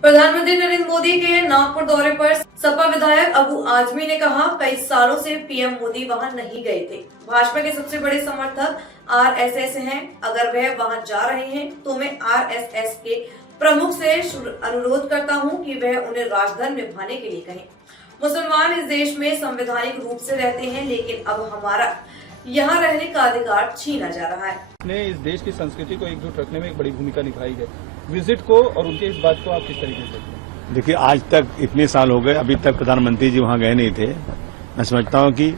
प्रधानमंत्री नरेंद्र मोदी के नागपुर दौरे पर सपा विधायक अबू आजमी ने कहा, कई सालों से पीएम मोदी वहां नहीं गए थे। भाजपा के सबसे बड़े समर्थक आरएसएस हैं। अगर वह वहां जा रहे हैं तो मैं आरएसएस के प्रमुख से अनुरोध करता हूं कि वह उन्हें राजधर्म निभाने के लिए कहें। मुसलमान इस देश में संवैधानिक रूप से रहते हैं, लेकिन अब हमारा यहाँ रहने का अधिकार छीना जा रहा है। ने इस देश की संस्कृति को एकजुट रखने में एक बड़ी भूमिका निभाई है। विजिट को और उनके इस बात को आप किस तरीके से देखते हैं? देखिए, आज तक इतने साल हो गए, अभी तक प्रधानमंत्री जी वहां गए नहीं थे। मैं समझता हूं कि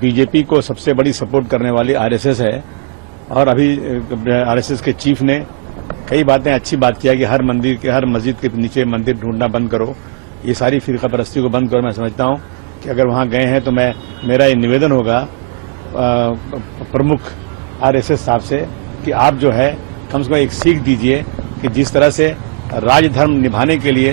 बीजेपी को सबसे बड़ी सपोर्ट करने वाली आरएसएस है, और अभी आरएसएस के चीफ ने कई बातें अच्छी बात किया कि हर मस्जिद के नीचे मंदिर ढूंढना बंद करो, ये सारी फिरका परस्ती को बंद करो। मैं समझता हूं कि अगर वहां गए हैं तो मेरा ये निवेदन होगा प्रमुख आरएसएस साहब से कि आप जो है कम से कम एक सीख दीजिए कि जिस तरह से राजधर्म निभाने के लिए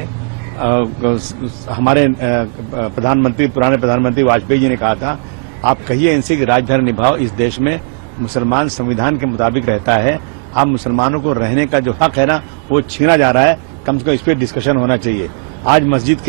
हमारे पुराने प्रधानमंत्री वाजपेयी जी ने कहा था, आप कहिए इनसे कि राजधर्म निभाओ। इस देश में मुसलमान संविधान के मुताबिक रहता है। आप मुसलमानों को रहने का जो हक है ना, वो छीना जा रहा है। कम से कम इस पर डिस्कशन होना चाहिए। आज मस्जिद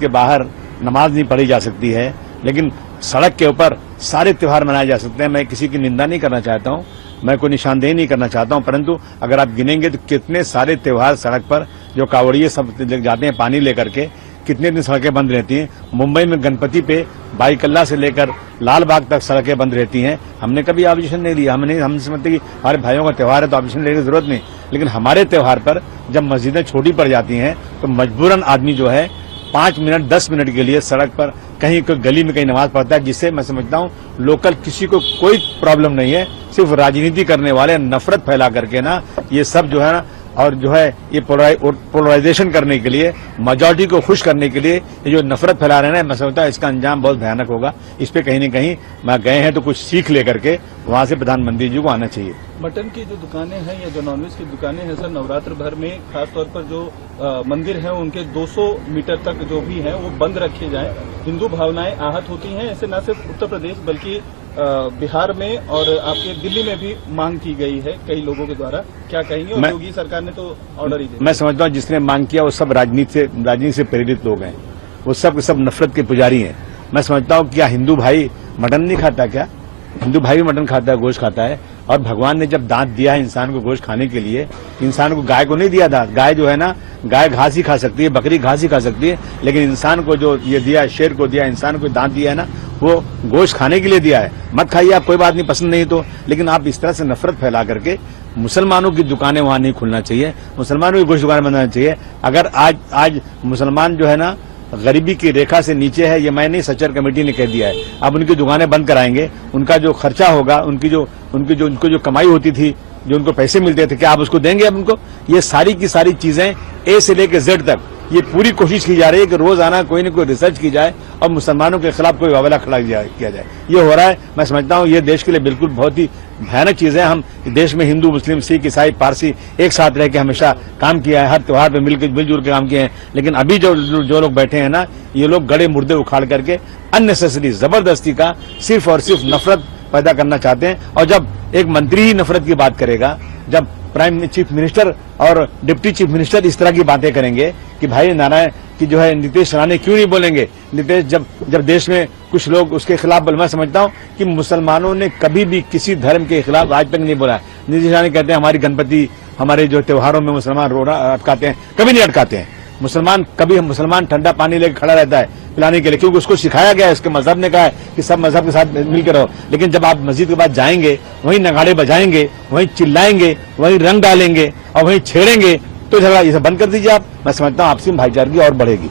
के बाहर नमाज नहीं पढ़ी जा सकती है, लेकिन सड़क के ऊपर सारे त्योहार मनाए जा सकते हैं। मैं किसी की निंदा नहीं करना चाहता हूं, मैं कोई निशानदेही नहीं करना चाहता हूं, परंतु अगर आप गिनेंगे तो कितने सारे त्योहार सड़क पर जो कावड़िए सब जाते हैं पानी लेकर के, कितने दिन सड़कें बंद रहती हैं। मुंबई में गणपति पे बाईकल्ला से लेकर लाल बाग तक सड़कें बंद रहती हैं। हमने कभी ऑब्जेक्शन नहीं लिया। हम समझते कि हमारे भाइयों का त्योहार है तो ऑब्जेक्शन लेने की जरूरत नहीं, लेकिन हमारे त्योहार पर जब मस्जिदें छोटी पड़ जाती हैं तो मजबूरन आदमी जो है 5 मिनट 10 मिनट के लिए सड़क पर कहीं कोई गली में कहीं नमाज पढ़ता है, जिससे मैं समझता हूं लोकल किसी को कोई प्रॉब्लम नहीं है। सिर्फ राजनीति करने वाले नफरत फैला करके ना, ये सब जो है ना, और जो है ये पोलराइजेशन करने के लिए, मेजॉरिटी को खुश करने के लिए ये जो नफरत फैला रहे हैं, मैं समझता हूं इसका अंजाम बहुत भयानक होगा। इस पे कहीं न कहीं मैं गए हैं तो कुछ सीख लेकर के वहां से प्रधानमंत्री जी को आना चाहिए। मटन की जो दुकानें हैं या जो नॉनवेज की दुकानें हैं सर, नवरात्र भर में खासतौर पर जो मंदिर हैं उनके 200 मीटर तक जो भी हैं वो बंद रखे जाएं। हिंदू भावनाएं आहत होती हैं। ऐसे न सिर्फ उत्तर प्रदेश बल्कि बिहार में और आपके दिल्ली में भी मांग की गई है कई लोगों के द्वारा। क्या कहेंगे? और योगी सरकार ने तो ऑर्डर ही दिया। मैं समझता हूँ जिसने मांग किया वो सब राजनीति से प्रेरित लोग हैं, वो सब नफरत के पुजारी हैं। मैं समझता हूँ क्या हिंदू भाई मटन नहीं खाता? क्या हिंदू भाई भी मटन खाता है, गोश्त खाता है। और भगवान ने जब दांत दिया है इंसान को गोश्त खाने के लिए, इंसान को गाय को नहीं दिया दांत। गाय जो है ना, गाय घास ही खा सकती है, बकरी घास ही खा सकती है, लेकिन इंसान को जो ये दिया, शेर को दिया, इंसान को दांत दिया है ना, वो गोश्त खाने के लिए दिया है। मत खाइए आप, कोई बात नहीं, पसंद नहीं तो, लेकिन आप इस तरह से नफरत फैला करके मुसलमानों की दुकानें वहां नहीं खुलना चाहिए, मुसलमानों की गोश्त दुकानें बनाना चाहिए। अगर आज मुसलमान जो है ना गरीबी की रेखा से नीचे है, ये मैं नहीं, सच्चर कमेटी ने कह दिया है। अब उनकी दुकानें बंद कराएंगे, उनका जो खर्चा होगा, उनको जो कमाई होती थी, जो उनको पैसे मिलते थे, क्या आप उसको देंगे अब उनको? ये सारी की सारी चीजें ए से लेकर जेड तक ये पूरी कोशिश की जा रही है कि रोजाना कोई न कोई रिसर्च की जाए और मुसलमानों के खिलाफ कोई वावला खड़ा किया जाए। ये हो रहा है। मैं समझता हूँ ये देश के लिए बिल्कुल बहुत ही भयानक चीज है। हम देश में हिंदू, मुस्लिम, सिख, ईसाई, पारसी एक साथ रह के हमेशा काम किया है, हर त्योहार पे मिलजुल के काम किए हैं, लेकिन अभी जो लोग बैठे हैं ना, ये लोग गड़े मुर्दे उखाड़ करके अननेसेसरी जबरदस्ती का सिर्फ और सिर्फ नफरत पैदा करना चाहते हैं। और जब एक मंत्री ही नफरत की बात करेगा, जब चीफ मिनिस्टर और डिप्टी चीफ मिनिस्टर इस तरह की बातें करेंगे कि भाई नारायण की जो है नीतीश राणे क्यों नहीं बोलेंगे? नीतीश जब देश में कुछ लोग उसके खिलाफ बोल, मैं समझता हूं कि मुसलमानों ने कभी भी किसी धर्म के खिलाफ आज तक नहीं बोला। नीतीश राणे कहते हैं हमारी गणपति, हमारे जो त्योहारों में मुसलमान रोना अटकाते हैं, कभी नहीं अटकाते हैं। मुसलमान ठंडा पानी लेकर खड़ा रहता है पिलाने के लिए, क्योंकि उसको सिखाया गया है, उसके मजहब ने कहा है कि सब मजहब के साथ मिलकर रहो। लेकिन जब आप मस्जिद के बाद जाएंगे, वहीं नगाड़े बजाएंगे, वहीं चिल्लाएंगे, वहीं रंग डालेंगे और वहीं छेड़ेंगे, तो झगड़ा ये सब बंद कर दीजिए आप। मैं समझता हूँ आपसी भाईचारगी और बढ़ेगी।